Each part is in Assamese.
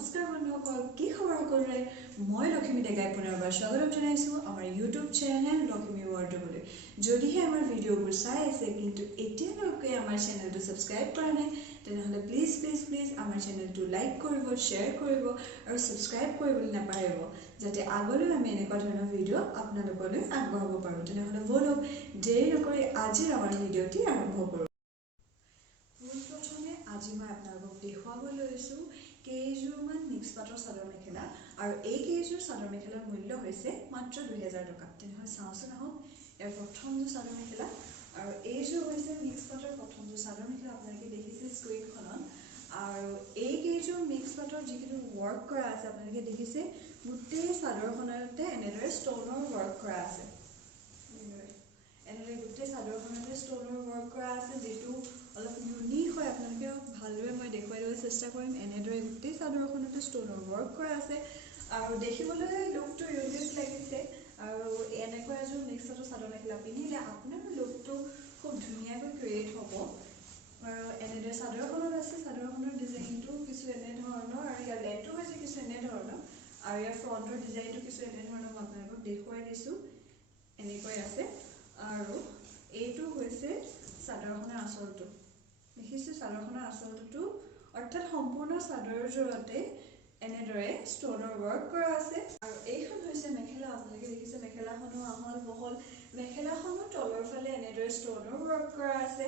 নমস্কাৰ বন্ধুসকল, কি খবৰ সকলোৰে? মই লক্ষ্মী ডেকাই পুনৰবাৰ স্বাগতম জনাইছোঁ আমাৰ ইউটিউব চেনেল লক্ষ্মী ৱৰ্ল্ডলৈ। যদিহে আমাৰ ভিডিঅ'বোৰ চাই আছে কিন্তু এতিয়ালৈকে আমাৰ চেনেলটো ছাবস্ক্ৰাইব কৰা নাই, তেনেহ'লে প্লিজ প্লিজ প্লিজ আমাৰ চেনেলটো লাইক কৰিব, শ্বেয়াৰ কৰিব আৰু ছাবস্ক্ৰাইব কৰিবলৈ নাপাহৰিব, যাতে আগলৈ আমি এনেকুৱা ধৰণৰ ভিডিঅ' আপোনালোকলৈ আগবঢ়াব পাৰোঁ। তেনেহ'লে বলক দেৰি নকৰি আজিৰ আমাৰ ভিডিঅ'টি আৰম্ভ কৰোঁ। পোনপ্ৰথমে আজি মই আপোনালোকক দেখুৱাব লৈছোঁ কেইযোৰমান মিক্স পাটৰ চাদৰ মেখেলা, আৰু এই কেইযোৰ চাদৰ মেখেলাৰ মূল্য হৈছে মাত্ৰ 2000 টকা। তেনেহ'লে চাওঁচোন আহক ইয়াৰ প্ৰথমযোৰ চাদৰ মেখেলা, আৰু এইযোৰ হৈছে মিক্স পাটৰ প্ৰথমযোৰ চাদৰ মেখেলা। আপোনালোকে দেখিছে স্ক্ৰীনখনত, আৰু এই কেইযোৰ মিক্স পাটৰ যিখিনি ৱৰ্ক কৰা আছে আপোনালোকে দেখিছে গোটেই চাদৰখনতে এনেদৰে ষ্ট'নৰ ৱৰ্ক কৰা আছে। এনেদৰে গোটেই চাদৰখনতে ষ্ট'নৰ ৱৰ্ক কৰা আছে, যিটো অলপ ইউনিক হয়। আপোনালোকে ভালদৰে মই দেখুৱাই দিবলৈ চেষ্টা কৰিম। এনেদৰে গোটেই চাদৰখনতে ষ্ট'নৰ ৱৰ্ক কৰা আছে আৰু দেখিবলৈ লুকটো ইউনিক লাগিছে। আৰু এনেকুৱা এযোৰ মিক্স পাটৰ চাদৰ মেখেলা পিন্ধিলে আপোনাৰ লুকটো খুব ধুনীয়াকৈ ক্ৰিয়েট হ'ব। আৰু এনেদৰে চাদৰখনত আছে, চাদৰখনৰ ডিজাইনটো কিছু এনেধৰণৰ, আৰু ইয়াৰ লেগটো হৈছে কিছু এনেধৰণৰ, আৰু ইয়াৰ ফ্ৰণ্টৰ ডিজাইনটো কিছু এনেধৰণৰ। মই আপোনালোকক দেখুৱাই দিছোঁ, এনেকৈ আছে। আৰু এইটো হৈছে চাদৰখনৰ আঁচলটো। দেখিছোঁ চাদৰখনৰ আঁচলটো, অৰ্থাৎ সম্পূৰ্ণ চাদৰযোৰতে এনেদৰে ষ্ট'নৰ ৱৰ্ক কৰা আছে। আৰু এইখন হৈছে মেখেলা। আপোনালোকে দেখিছে মেখেলাখনৰ আহল বহল, মেখেলাখনৰ তলৰ ফালে এনেদৰে ষ্ট'নৰ ৱৰ্ক কৰা আছে।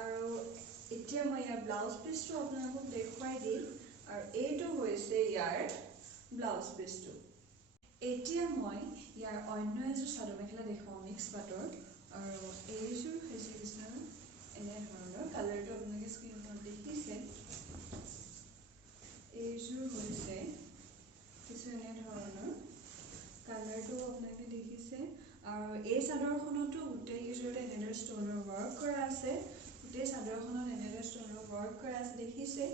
আৰু এতিয়া মই ইয়াৰ ব্লাউজ পিচটো আপোনালোকক দেখুৱাই দিম, আৰু এইটো হৈছে ইয়াৰ ব্লাউজ পিচটো। এতিয়া মই ইয়াৰ অন্য এযোৰ চাদৰ মেখেলা দেখুৱাওঁ মিক্স পাটৰ, আৰু এইযোৰ হৈছে কিছুমান এনেধৰণৰ। কালাৰটো আপোনালোকে স্ক্ৰীণত দেখিছে, এইযোৰ হৈছে কিছু এনেধৰণৰ, কালাৰটো আপোনালোকে দেখিছে। আৰু এই চাদৰখনতো গোটেইকেইযোৰতে এনেদৰে ষ্ট'নৰ ৱৰ্ক কৰা আছে, গোটেই চাদৰখনত এনেদৰে ষ্ট'নৰ ৱৰ্ক কৰা আছে, দেখিছে।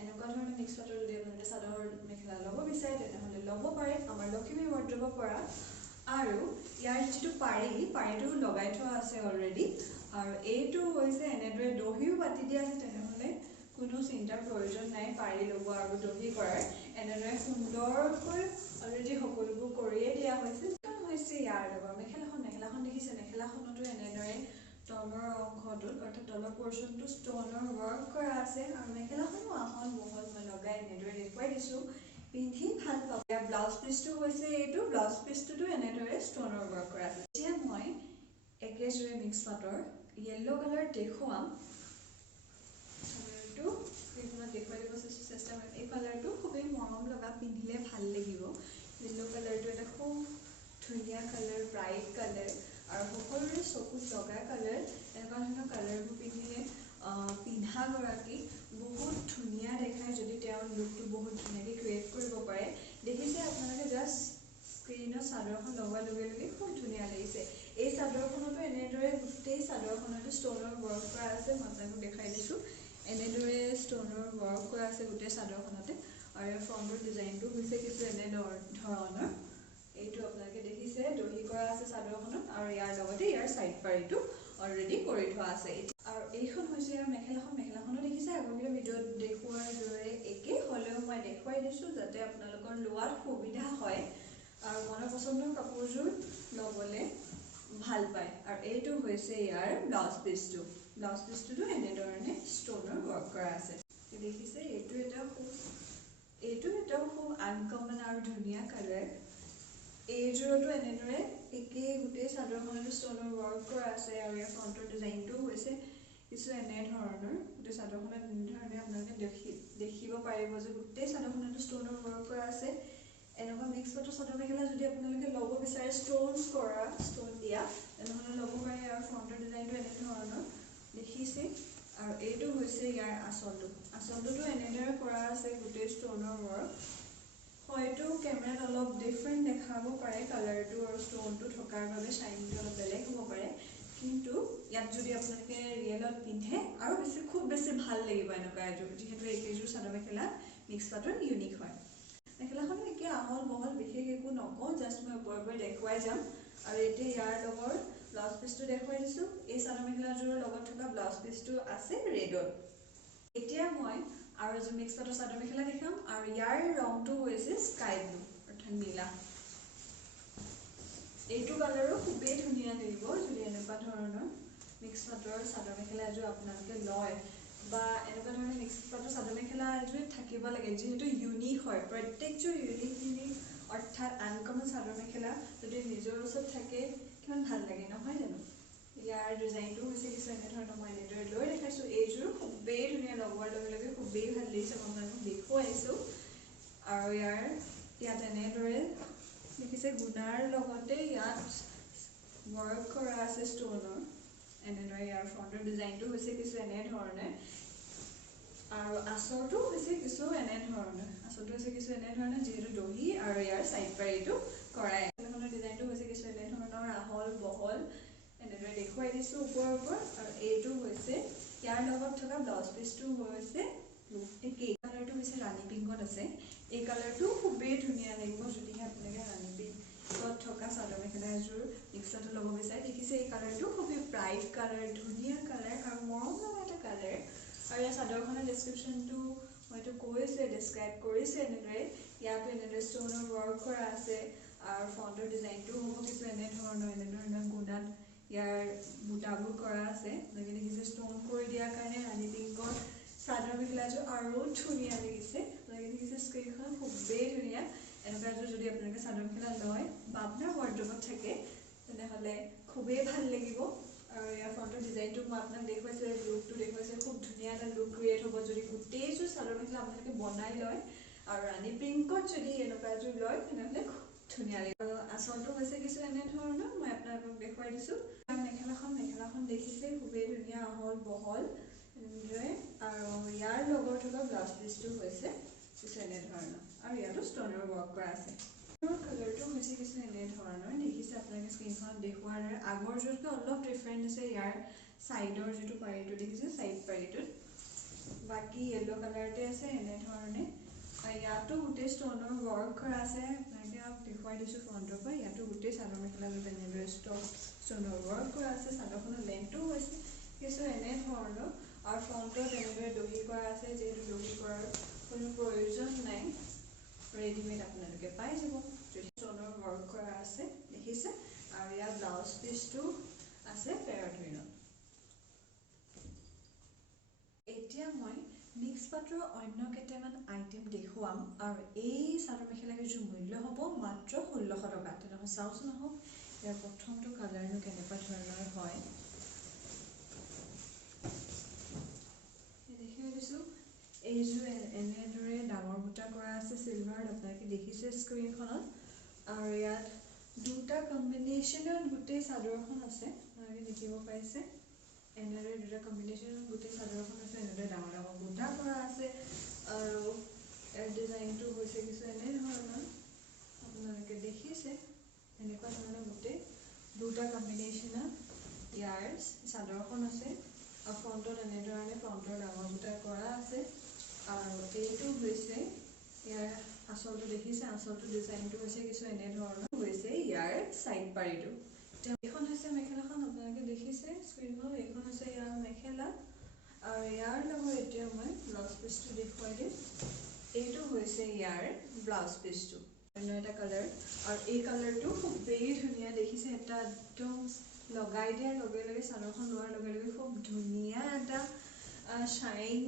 এনেকুৱা ধৰণৰ মিক্স পাটৰ যদি আপোনালোকে চাদৰ মেখেলা ল'ব বিচাৰে তেনেহ'লে ল'ব পাৰে আমাৰ লক্ষ্মী ৱৰ্ল্ডৰ পৰা। আৰু ইয়াৰ যিটো পাৰিটো লগাই থোৱা আছে অলৰেডি, আৰু এইটো হৈছে এনেদৰে দহিও বাতি দিয়া আছে। তেনেহ'লে কোনো চিন্তাৰ প্ৰয়োজন নাই পাৰি লগোৱা আৰু দহি কৰাৰ। এনেদৰে সুন্দৰকৈ অলৰেডি সকলোবোৰ কৰিয়ে দিয়া হৈছে। হৈছে ইয়াৰ লগৰ মেখেলাখন দেখিছে, মেখেলাখনতো এনেদৰে তলৰ অংশটোত অৰ্থাৎ তলৰ পৰ্চনটো ষ্ট'নৰ ৱৰ্ক কৰা আছে, আৰু মেখেলাখনো আহল বহল মই লগাই এনেদৰে দেখুৱাই দিছোঁ, পিন্ধি ভাল পাব। ইয়াৰ ব্লাউজ পিচটো হৈছে এইটো, ব্লাউজ পিচটোতো এনেদৰে ষ্ট'নৰ ৱৰ্ক কৰা আছে। এতিয়া মই একেযোৰে মিক্স পাটৰ য়েল্ল' কালাৰ দেখুৱাম। কালাৰটো স্ক্ৰীণত দেখুৱাই দিব চেষ্টা কৰিম। এই কালাৰটো খুবেই মৰম লগা, পিন্ধিলে ভাল লাগিব। য়েল্ল' কালাৰটো এটা খুব ধুনীয়া কালাৰ, ব্ৰাইট কালাৰ, আৰু সকলোৰে চকুত লগা কালাৰ। এনেকুৱা ধৰণৰ কালাৰবোৰ পিন্ধিলে পিন্ধাগৰাকী বহুত ধুনীয়া দেখায়, যদি তেওঁৰ লুকটো বহুত ধুনীয়াকৈ ক্ৰিয়েট কৰিব পাৰে। দেখিছে আপোনালোকে জাষ্ট স্ক্ৰীণত চাদৰখন লগোৱাৰ লগে লগে খুব ধুনীয়া লাগিছে। এই চাদৰখনতো এনেদৰে গোটেই চাদৰখনতো ষ্ট'নৰ ৱৰ্ক কৰা আছে। মই আপোনালোকক দেখাই দিছোঁ, এনেদৰে ষ্ট'নৰ ৱৰ্ক কৰা আছে গোটেই চাদৰখনতে। আৰু ইয়াৰ ফ্ৰণ্টৰ ডিজাইনটো হৈছে কিছু এনেধৰণৰ। এইটো আপোনালোকে দেখিছে দহি কৰা আছে চাদৰখনত, আৰু ইয়াৰ লগতে ইয়াৰ ছাইড পাৰিটো অলৰেডি কৰি থোৱা আছে। আৰু এইখন হৈছে ইয়াৰ মেখেলাখনো দেখিছে আগৰকেইটা ভিডিঅ'ত দেখুওৱাৰ দৰে একে, হ'লেও মই দেখুৱাই দিছোঁ যাতে আপোনালোকৰ লোৱাত সুবিধা হয় আৰু মনৰ পচন্দৰ কাপোৰযোৰ ল'বলৈ ভাল পায়। আৰু এইটো হৈছে ইয়াৰ ব্লাউজ পিচটোতো এনেধৰণে ষ্ট'নৰ ৱৰ্ক কৰা আছে। দেখিছে এইটো এটাও খুব আনকমন আৰু ধুনীয়া কালাৰ। এইযোৰতো এনেদৰে একেই গোটেই চাদৰখনতো ষ্ট'নৰ ৱৰ্ক কৰা আছে, আৰু ইয়াৰ ফ্ৰণ্টৰ ডিজাইনটোও হৈছে কিছু এনেধৰণৰ। গোটেই চাদৰখনত এনেধৰণে আপোনালোকে দেখিব পাৰিব যে গোটেই চাদৰখনতো ষ্ট'নৰ ৱৰ্ক কৰা আছে। এনেকুৱা মিক্স পাটৰ চাদৰ মেখেলা যদি আপোনালোকে ল'ব বিচাৰে ষ্ট'ন দিয়া, তেনেহ'লে ল'ব পাৰে। আৰু ফ্ৰণ্টৰ ডিজাইনটো এনেধৰণৰ দেখিছে, আৰু এইটো হৈছে ইয়াৰ আঁচলটোতো এনেদৰে কৰা আছে গোটেই ষ্ট'নৰ ৱৰ্ক। হয়তো কেমেৰাত অলপ ডিফাৰেণ্ট দেখাব পাৰে কালাৰটো, আৰু ষ্ট'নটো থকাৰ বাবে শ্বাইনিংটো অলপ বেলেগ হ'ব পাৰে, কিন্তু ইয়াত যদি আপোনালোকে ৰিয়েলত পিন্ধে আৰু খুব বেছি ভাল লাগিব এনেকুৱা এযোৰ, যিহেতু এইকেইযোৰ চাদৰ মেখেলা মিক্স পাটৰ ইউনিক হয়। মেখেলাখনো একে আহল বহল, বিশেষ একো নকওঁ, জাষ্ট মই ওপৰে দেখুৱাই যাম। আৰু এতিয়া ইয়াৰ লগৰ ব্লাউজ পিচটো দেখুৱাই দিছোঁ। এই চাদৰ মেখেলাযোৰৰ লগত থকা ব্লাউজ পিচটো আছে ৰেডত। এতিয়া মই আৰু এযোৰ মিক্স পাটৰ চাদৰ মেখেলা দেখাম, আৰু আৰু ইয়াৰ ৰংটো হৈছে স্কাই ব্লু অৰ্থাৎ নীলা। এইটো কালাৰো খুবেই ধুনীয়া লাগিব যদি এনেকুৱা ধৰণৰ মিক্স পাটৰ চাদৰ মেখেলা এযোৰ আপোনালোকে লয় বা এনেকুৱা ধৰণৰ মিক্স পাটৰ চাদৰ মেখেলা এযোৰ থাকিব লাগে যিহেতু ইউনিক হয় প্ৰত্যেকযোৰ ইউনিক অৰ্থাৎ আনকমন চাদৰ মেখেলা যদি নিজৰ ওচৰত থাকে কিমান ভাল লাগে নহয় জানো। ইয়াৰ ডিজাইনটো হৈছে কিছু এনেধৰণৰ মই এনেদৰে লৈ দেখাইছোঁ। এইযোৰো খুবেই ধুনীয়া লগোৱাৰ লগে লগে খুবেই ভাল লাগিছে মই আপোনালোকক দেখুৱাইছোঁ। আৰু ইয়াত এনেদৰে দেখিছে গুণাৰ লগতে ইয়াত ৱৰ্ক কৰা আছে ষ্টনৰ। এনেদৰে ইয়াৰ ফ্ৰণ্টৰ ডিজাইনটো হৈছে কিছু এনেধৰণে আৰু আঁচলটো হৈছে কিছু এনেধৰণে যিহেতু দহি আৰু ইয়াৰ চাইড পাৰিটো কৰাই। এখনৰ ডিজাইনটো হৈছে কিছু এনেধৰণৰ আহল বহল এনেদৰে দেখুৱাই দিছোঁ ওপৰৰ ওপৰত। আৰু এইটো হৈছে ইয়াৰ লগত থকা ব্লাউজ পিচটো হৈছে একেই। কালাৰটো হৈছে ৰাণী পিংকত আছে। এই কালাৰটো খুবেই ধুনীয়া লাগিব যদিহে আপোনালোকে ৰাণী পিংকত থকা চাদৰ মেখেলা এযোৰ মিক্সটো ল'ব বিচাৰে। দেখিছে এই কালাৰটো খুবেই ব্ৰাইট কালাৰ, ধুনীয়া কালাৰ আৰু মৰম লগা এটা কালাৰ। আৰু ইয়াৰ চাদৰখনৰ ডেছক্ৰিপশ্যনটো হয়তো ডেছক্ৰাইব কৰিছে এনেদৰে। ইয়াতো এনেদৰে ষ্টনৰ ৱৰ্ক কৰা আছে আৰু ফ্ৰণ্টৰ ডিজাইনটো হ'ব কিছু এনেধৰণৰ গুণাত ইয়াৰ বুটাবোৰ কৰা আছে। আপোনালোকে দেখিছে ষ্টন কৰি দিয়াৰ কাৰণে ৰাণী পিংকৰ চাদৰ মেখেলাযোৰ আৰু ধুনীয়া লাগিছে। আপোনালোকে দেখিছে স্ক্ৰীনখন খুবেই ধুনীয়া। এনেকুৱা এযোৰ যদি আপোনালোকে চাদৰ মেখেলা লয় বা আপোনাৰ ৱাৰ্ড্ৰবত থাকে তেনেহ'লে খুবেই ভাল লাগিব। আৰু ইয়াৰ ফ্ৰণ্টৰ ডিজাইনটো মই আপোনাক দেখুৱাইছোঁ, লুকটো দেখুৱাইছোঁ। খুব ধুনীয়া এটা লুক ক্ৰিয়েট হ'ব যদি গোটেইযোৰ চাদৰ মেখেলা আপোনালোকে বনাই লয়। আৰু ৰাণী পিংকত যদি এনেকুৱা এযোৰ লয় তেনেহ'লে খুব ধুনীয়া লাগিব। আঁচলটো হৈছে কিছু এনেধৰণৰ মই আপোনালোকক দেখুৱাই দিছোঁ। মেখেলাখন দেখিছে খুবেই ধুনীয়া আহল বহল এনেদৰে। আৰু ইয়াৰ লগত থকা ব্লাউজ পিচটো হৈছে কিছু এনেধৰণৰ আৰু ইয়াতো ষ্টনৰ ৱৰ্ক কৰা আছে। কালাৰটো হৈছে কিছু এনেধৰণৰ দেখিছে আপোনালোকে স্ক্ৰীনখনত দেখুৱাৰ দৰে। আগৰযোৰতকৈ অলপ ডিফাৰেণ্ট আছে ইয়াৰ ছাইডৰ যিটো পাৰিটো দেখিছে ছাইড পাৰিটোত। বাকী য়েল্লো কালাৰতে আছে এনেধৰণে। ইয়াতো গোটেই ষ্টনৰ ৱৰ্ক কৰা আছে। আপোনালোকে দেখুৱাই দিছোঁ ফ্ৰণ্টৰ পৰা। ইয়াতো গোটেই চাদৰ মেখেলাযোৰ তেনেদৰে ষ্টনৰ ৱৰ্ক কৰা আছে। চাদৰখনৰ লেন্থটো হৈছে কিছু এনেধৰণৰ আৰু ফ্ৰণ্টত এনেদৰে দহি কৰা আছে। যিহেতু দহি কৰাৰ কোনো প্ৰয়োজন নাই, ৰেডিমেড আপোনালোকে পাই যাব। ষ্টনৰ ৱৰ্ক কৰা আছে দেখিছে। আৰু ইয়াৰ ব্লাউজ পিচটো আছে পেৰট গ্ৰীণত। এতিয়া মই মিক্স পাটৰ অন্য কেইটামান আইটেম দেখুৱাম আৰু এই চাদৰ মেখেলা কেইযোৰ মূল্য হ'ব মাত্ৰ 1600 টকা। তেনেহ'লে চাওঁচোন আহক ইয়াৰ প্ৰথমটো কালাৰনো কেনেকুৱা ধৰণৰ হয়। দেখিব দিছোঁ এইযোৰ এনেদৰে ডাঙৰ বুটা কৰা আছে চিলভাৰত। আপোনালোকে দেখিছে স্ক্ৰীনখনত। আৰু ইয়াত দুটা কম্বিনেশ্যনত গোটেই চাদৰখন আছে। আপোনালোকে দেখিব পাইছে এনেদৰে দুটা কম্বিনেশ্যনত গোটেই চাদৰখন আছে। এনেদৰে ডাঙৰ ডাঙৰ বুটা কৰা আছে আৰু ইয়াৰ ডিজাইনটো হৈছে কিছু এনেধৰণৰ। আপোনালোকে দেখিছে এনেকুৱা ধৰণৰ গোটেই দুটা কম্বিনেশ্যনত ইয়াৰ চাদৰখন আছে। আৰু ফ্ৰণ্টত এনেধৰণে ফ্ৰণ্টৰ ডাঙৰ বুটা কৰা আছে। আৰু এইটো হৈছে ইয়াৰ আঁচলটো দেখিছে। আঁচলটো ডিজাইনটো হৈছে কিছু এনেধৰণৰ হৈছে ইয়াৰ চাইড পাৰিটো। এইখন হৈছে মেখেলাখন। আপোনালোকে দেখিছে স্ক্ৰীণত। এইখন হৈছে ইয়াৰ মেখেলা আৰু ইয়াৰ লগত এতিয়া মই ব্লাউজ পিচটো দেখুৱাই দিম। এইটো হৈছে ইয়াৰ ব্লাউজ পিচটো অন্য এটা কালাৰ। আৰু এই কালাৰটো খুবেই ধুনীয়া দেখিছে। এটা একদম লগাই দিয়াৰ লগে লগে চাদৰখন লোৱাৰ লগে লগে খুব ধুনীয়া এটা শ্বাইন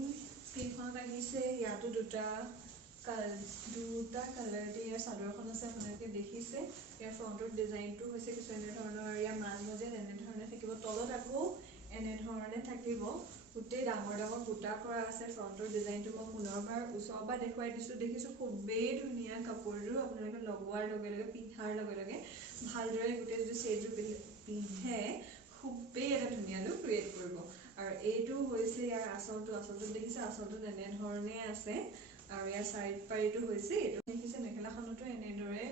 স্ক্ৰীনখনত আহিছে। ইয়াতো দুটা কালাৰ দি ইয়াৰ চাদৰখন আছে। আপোনালোকে দেখিছে ইয়াৰ ফ্ৰণ্টৰ ডিজাইনটো হৈছে কিছু এনেধৰণৰ আৰু ইয়াৰ মাজে এনেধৰণে থাকিব। তলত আকৌ এনেধৰণে থাকিব। গোটেই ডাঙৰ ডাঙৰ বুটা কৰা আছে। ফ্ৰণ্টৰ ডিজাইনটো মই পুনৰবাৰ ওচৰৰ পৰা দেখুৱাই দিছোঁ। দেখিছোঁ খুবেই ধুনীয়া কাপোৰযোৰ। আপোনালোকে লগোৱাৰ লগে লগে পিন্ধাৰ লগে লগে ভালদৰে গোটেই যদি ছেটযোৰ পিন্ধে খুবেই এটা ধুনীয়া লুক ক্ৰিয়েট কৰিব। আৰু এইটো হৈছে ইয়াৰ আঁচলটো। আঁচলটোত দেখিছে আঁচলটোত এনেধৰণে আছে। আৰু ইয়াৰ চাইড পাৰিটো হৈছে এইটো দেখিছে। মেখেলাখনতো এনেদৰে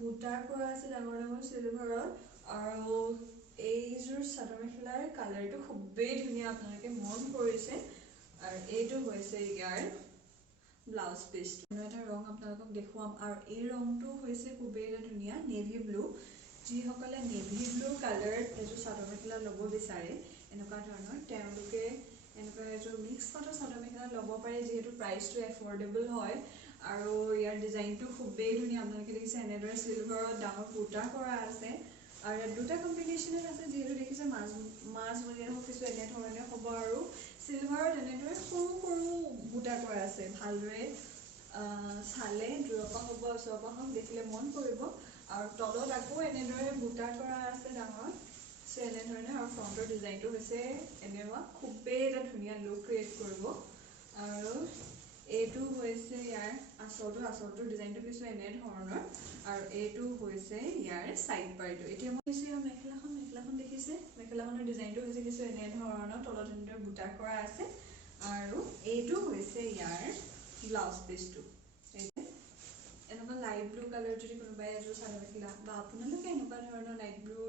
বুটা কৰা আছে ডাঙৰ ডাঙৰ চিলভাৰত। আৰু এইযোৰ চাদৰ মেখেলাৰ কালাৰটো খুবেই ধুনীয়া আপোনালোকে মন কৰিছে। আৰু এইটো হৈছে ইয়াৰ ব্লাউজ পিচ। এটা ৰং আপোনালোকক দেখুৱাম আৰু এই ৰংটো হৈছে খুবেই এটা ধুনীয়া নেভি ব্লু। যিসকলে নেভি ব্লু কালাৰ এযোৰ চাদৰ মেখেলা ল'ব বিচাৰে এনেকুৱা ধৰণৰ তেওঁলোকে এনেকুৱা এযোৰ মিক্স পাটৰ চাদৰ মেখেলা ল'ব পাৰে। যিহেতু প্ৰাইচটো এফৰ্ডেবল হয় আৰু ইয়াৰ ডিজাইনটো খুবেই ধুনীয়া আপোনালোকে দেখিছে এনেদৰে চিলভাৰত ডাঙৰ বুটা কৰা আছে আৰু ইয়াত দুটা কম্বিনেশ্যনত আছে যিহেতু দেখিছে মাছ বলিয়া হওক কিছু এনেধৰণে হ'ব আৰু চিলভাৰত এনেদৰে সৰু সৰু বুটা কৰা আছে ভালদৰে চালে দূৰৰ পৰা হ'ব ওচৰৰ পৰা হওক দেখিলে মন কৰিব আৰু তলত আকৌ এনেদৰে বুটা কৰা আছে ডাঙৰ সো এনেধৰণে আৰু ফ্ৰণ্টৰ ডিজাইনটো হৈছে এনেকুৱা খুবেই এটা ধুনীয়া লুক ক্ৰিয়েট কৰিব আৰু এইটো হৈছে ইয়াৰ আচলটো ডিজাইনটো কিছু এনেধৰণৰ আৰু এইটো হৈছে ইয়াৰ সাইড পাৰ্টটো এতিয়া মই কৈছো ইয়াৰ মেখেলাখন দেখিছে মেখেলাখনৰ ডিজাইনটো হৈছে কিছু এনেধৰণৰ তলত এনেদৰে বুটা কৰা আছে আৰু এইটো হৈছে ইয়াৰ ব্লাউজ পিচটো এনেকুৱা লাইট ব্লু কালাৰ যদি কোনোবাই এযোৰ চাদৰ মেখেলা বা আপোনালোকে এনেকুৱা ধৰণৰ লাইট ব্লু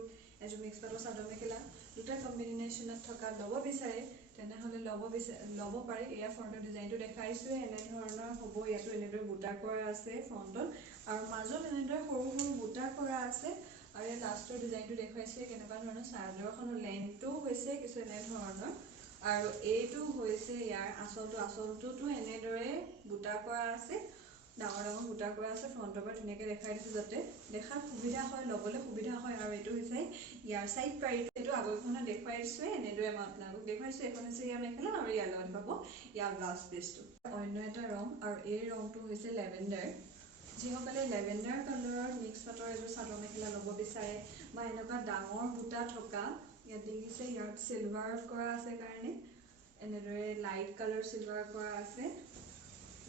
এযোৰ মিক্স পাটৰ চাদৰ মেখেলা দুটা কম্বিনেশ্যনত থকা ল'ব বিচাৰে তেনেহ'লে ল'ব পাৰে এয়া ফ্ৰণ্টৰ ডিজাইনটো দেখাইছোৱে এনেধৰণৰ হ'ব ইয়াতো এনেদৰে বুটা কৰা আছে ফ্ৰণ্টত আৰু মাজত এনেদৰে সৰু সৰু বুটা কৰা আছে আৰু এই লাষ্টৰ ডিজাইনটো দেখুৱাইছে কেনেকুৱা ধৰণৰ চাদৰখনৰ লেন্থটো হৈছে কিছু এনেধৰণৰ আৰু এইটো হৈছে ইয়াৰ আচলটোতো এনেদৰে বুটা কৰা আছে ডাঙৰ বুটা কৰা আছে ফ্ৰণ্টৰ পৰা ধুনীয়াকৈ দেখাই দিছোঁ যাতে দেখাত সুবিধা হয় ল'বলৈ সুবিধা হয় আৰু এইটো হৈছে ইয়াৰ সাইড পাৰ্টটো এইটো আগৰখনত দেখুৱাই দিছোঁ এনেদৰে মই আপোনালোকক দেখুৱাইছোঁ এখন হৈছে ইয়াৰ মেখেলা আৰু ইয়াৰ লগত পাব ইয়াৰ ব্লাউজ পিচটো অন্য এটা ৰং আৰু এই ৰংটো হৈছে লেভেণ্ডাৰ যিসকলে লেভেণ্ডাৰ কালাৰৰ মিক্স পাটৰ এযোৰ চাদৰ মেখেলা ল'ব বিচাৰে বা এনেকুৱা ডাঙৰ বুটা থকা ইয়াত দেখিছে ইয়াত চিলভাৰত কৰা আছে কাৰণে এনেদৰে লাইট কালাৰ চিলভাৰ কৰা আছে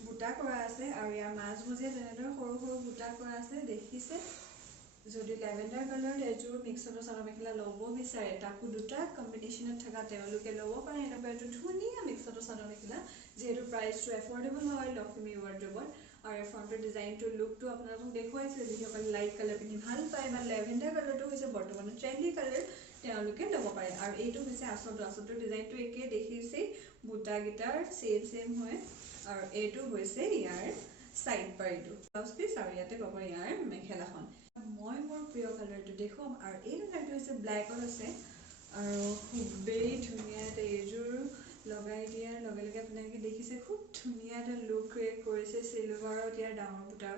বুটা কৰা আছে আৰু ইয়াৰ মাজমজিয়াত এনেদৰে সৰু সৰু বুটা কৰা আছে দেখিছে যদি লেভেণ্ডাৰ কালাৰ এযোৰ মিক্সডৰ চাদৰ মেখেলা ল'ব বিচাৰে তাকো দুটা কম্বিনেশ্যনত থকা তেওঁলোকে ল'ব পাৰে এনেকুৱা এযোৰ ধুনীয়া মিক্সডৰ চাদৰ মেখেলা যিহেতু প্ৰাইচটো এফৰ্ডেবল হয় লখিমী ৱাৰ্ড্ৰবত আৰু ফ্ৰণ্টৰ ডিজাইনটো লুকটো আপোনালোকক দেখুৱাইছে যিসকলে লাইট কালাৰ পিন্ধি ভাল পায় বা লেভেণ্ডাৰ কালাৰটো হৈছে বৰ্তমানৰ ট্ৰেণ্ডি কালাৰ তেওঁলোকে ল'ব পাৰে আৰু এইটো হৈছে আচলটোৰ ডিজাইনটো একেই দেখিছেই বুটাকেইটাৰ চেম হয় আৰু এইটো হৈছে ইয়াৰ সাইড পাৰ্টটো ব্লাউজ পিচ আৰু ইয়াতে পাব ইয়াৰ মেখেলাখন মই মোৰ প্ৰিয় কালাৰটো দেখুৱাম আৰু এই কালাৰটো হৈছে ব্লেকত আছে আৰু খুবেই ধুনীয়া এটা এইযোৰ লগাই দিয়াৰ লগে লগে আপোনালোকে দেখিছে খুব ধুনীয়া এটা লুক ক্ৰিয়েট কৰিছে চিলভাৰত ইয়াৰ ডাঙৰ বুটা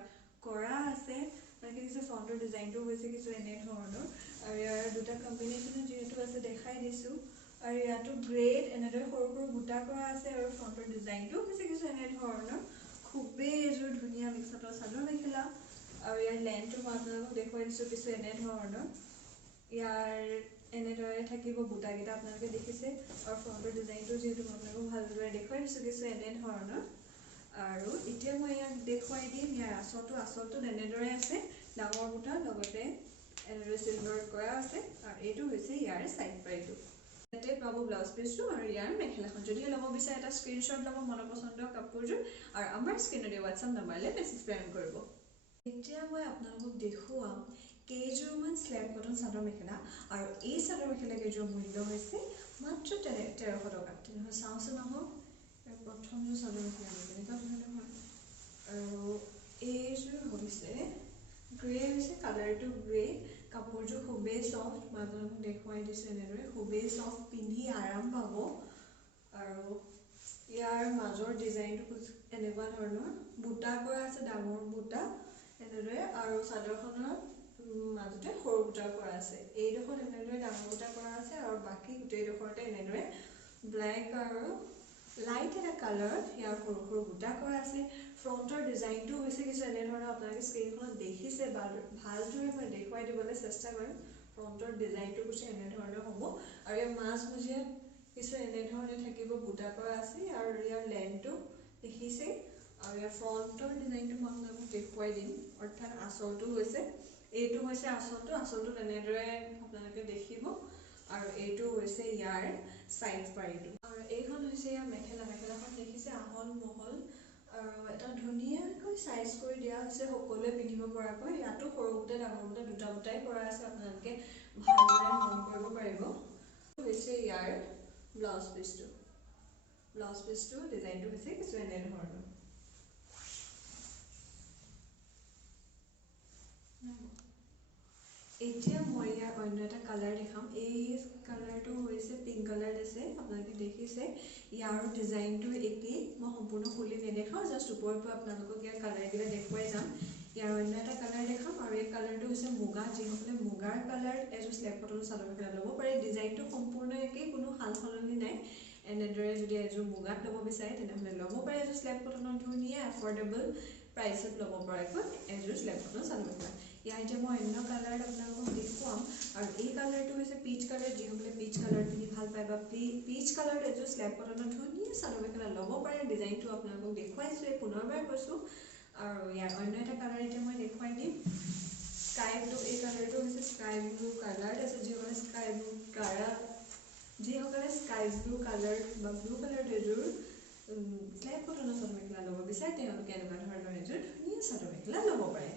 কৰা আছে আপোনালোকে দেখিছে ফ্ৰণ্টৰ ডিজাইনটো হৈছে কিছু এনেধৰণৰ আৰু ইয়াৰ দুটা কম্বিনেশ্যনত যিহেতু আছে দেখাই দিছোঁ আৰু ইয়াতো গ্ৰেড এনেদৰে সৰু সৰু বুটা কৰা আছে আৰু ফ্ৰণ্টৰ ডিজাইনটো হৈছে কিছু এনেধৰণৰ খুবেই এযোৰ ধুনীয়া মিক্সডৰ চাদৰ মেখেলা আৰু ইয়াৰ লেন্থটো মই আপোনালোকক দেখুৱাই দিছোঁ কিছু এনেধৰণৰ ইয়াৰ এনেদৰে থাকিব বুটাকেইটা আপোনালোকে দেখিছে আৰু ফ্ৰণ্টৰ ডিজাইনটো যিহেতু মই আপোনালোকক ভালদৰে দেখুৱাই দিছোঁ কিছু এনেধৰণৰ আৰু এতিয়া মই ইয়াক দেখুৱাই দিম ইয়াৰ আচলটো এনেদৰে আছে ডাঙৰ বুটা লগতে এনেদৰে চিলভাৰত কৰা আছে আৰু এইটো হৈছে ইয়াৰ সাইড পাৰ্টটো ইয়াতে পাব ব্লাউজ পিচটো আৰু ইয়াৰ মেখেলাখন যদি ল'ব বিচাৰে এটা স্ক্ৰীনশ্বট ল'ব মনৰ পচন্দৰ কাপোৰযোৰ আৰু আমাৰ স্ক্ৰীনতে হোৱাটছআপ নাম্বাৰলৈ মেছেজ প্ৰেৰণ কৰিব এতিয়া মই আপোনালোকক দেখুৱাম কেইযোৰমান স্লেব কটন চাদৰ মেখেলা আৰু এই চাদৰ মেখেলা কেইযোৰৰ মূল্য হৈছে মাত্ৰ 1300 টকা তেনেহ'লে চাওঁচোন নহওক প্ৰথমযোৰ চাদৰ মেখেলা কেনেকুৱা ধৰণৰ হয় আৰু এইযোৰ হৈছে গ্ৰে হৈছে কালাৰটো গ্ৰে কাপোৰযোৰ খুবেই ছফ্ট মই আপোনালোকক দেখুৱাই দিছোঁ এনেদৰে খুবেই ছফ্ট পিন্ধি আৰাম পাব আৰু ইয়াৰ মাজৰ ডিজাইনটো এনেকুৱা ধৰণৰ বুটা কৰা আছে ডাঙৰ বুটা এনেদৰে আৰু চাদৰখনৰ মাজতে সৰু বুটা কৰা আছে এইডোখৰত এনেদৰে ডাঙৰ বুটা কৰা আছে আৰু বাকী গোটেইডোখৰতে এনেদৰে ব্লেক আৰু লাইট এটা কালাৰত ইয়াৰ সৰু সৰু বুটা কৰা আছে ফ্ৰণ্টৰ ডিজাইনটো হৈছে কিছু এনেধৰণৰ আপোনালোকে স্ক্ৰীনখনত দেখিছে ভালদৰে মই দেখুৱাই দিবলৈ চেষ্টা কৰিম ফ্ৰণ্টৰ ডিজাইনটো কিছু এনেধৰণৰ হ'ব আৰু ইয়াৰ মাজমজিয়াত কিছু এনেধৰণে থাকিব বুটা কৰা আছে আৰু ইয়াৰ লেন্থটো দেখিছে আৰু ইয়াৰ ফ্ৰণ্টৰ ডিজাইনটো মই আপোনালোকক দেখুৱাই দিম অৰ্থাৎ আচলটো হৈছে এইটো হৈছে আচলটোত এনেদৰে আপোনালোকে দেখিব আৰু এইটো হৈছে ইয়াৰ সাইড পাৰ্টটো আৰু এইখন হৈছে ইয়াৰ মেখেলাখন দেখিছে আহল মহল আৰু এটা ধুনীয়াকৈ সাইজ কৰি দিয়া হৈছে সকলোৱে পিন্ধিব পৰাকৈ ইয়াতো সৰু বুটা ডাঙৰ বুটা দুটা বুটাই কৰা আছে আপোনালোকে ভালদৰে মন কৰিব পাৰিব হৈছে ইয়াৰ ব্লাউজ পিচটো ডিজাইনটো হৈছে কিছু এনেধৰণৰ এতিয়া মই ইয়াৰ অন্য এটা কালাৰ দেখাম। এই কালাৰটো হৈছে পিংক কালাৰ আছে, আপোনালোকে দেখিছে। ইয়াৰ ডিজাইনটো একেই, মই সম্পূৰ্ণ খুলি নেদেখাওঁ, জাষ্ট ওপৰৰ পৰা আপোনালোকক ইয়াৰ কালাৰকেইটা দেখুৱাই যাম। ইয়াৰ অন্য এটা কালাৰ দেখাম, আৰু এই কালাৰটো হৈছে মুগা। যিসকলে মুগাৰ কালাৰ এযোৰ স্লেব কটনৰ চাদৰ মেখেলা ল'ব পাৰে। ডিজাইনটো সম্পূৰ্ণ একেই, কোনো সাল সলনি নাই। এনেদৰে যদি এযোৰ মুগাত ল'ব বিচাৰে তেনেহ'লে ল'ব পাৰে এযোৰ স্লেব কটনৰ ধুনীয়া এফৰ্ডেবল প্ৰাইচত ল'ব পৰাকৈ এযোৰ স্লেব কটনৰ চাদৰ মেখেলা। ইয়াৰ এতিয়া মই অন্য কালাৰ আপোনালোকক দেখুৱাম, আৰু এই কালাৰটো হৈছে পিচ কালাৰ। যিসকলে পিচ কালাৰ পিন্ধি ভাল পায় বা পিচ কালাৰত এযোৰ স্লেব কটনৰ ধুনীয়া চাদৰ মেখেলা ল'ব পাৰে। ডিজাইনটো আপোনালোকক দেখুৱাইছোঁৱে, পুনৰবাৰ কৈছোঁ। আৰু ইয়াৰ অন্য এটা কালাৰ এতিয়া মই দেখুৱাই দিম, স্কাই ব্লু। এই কালাৰটো হৈছে স্কাই ব্লু কালাৰ আছে। যিসকলে স্কাই ব্লু কালাৰ বা ব্লু কালাৰ এযোৰ স্লেব কটনৰ চাদৰ মেখেলা ল'ব বিচাৰে তেওঁলোকে এনেকুৱা ধৰণৰ এযোৰ ধুনীয়া চাদৰ মেখেলা ল'ব পাৰে।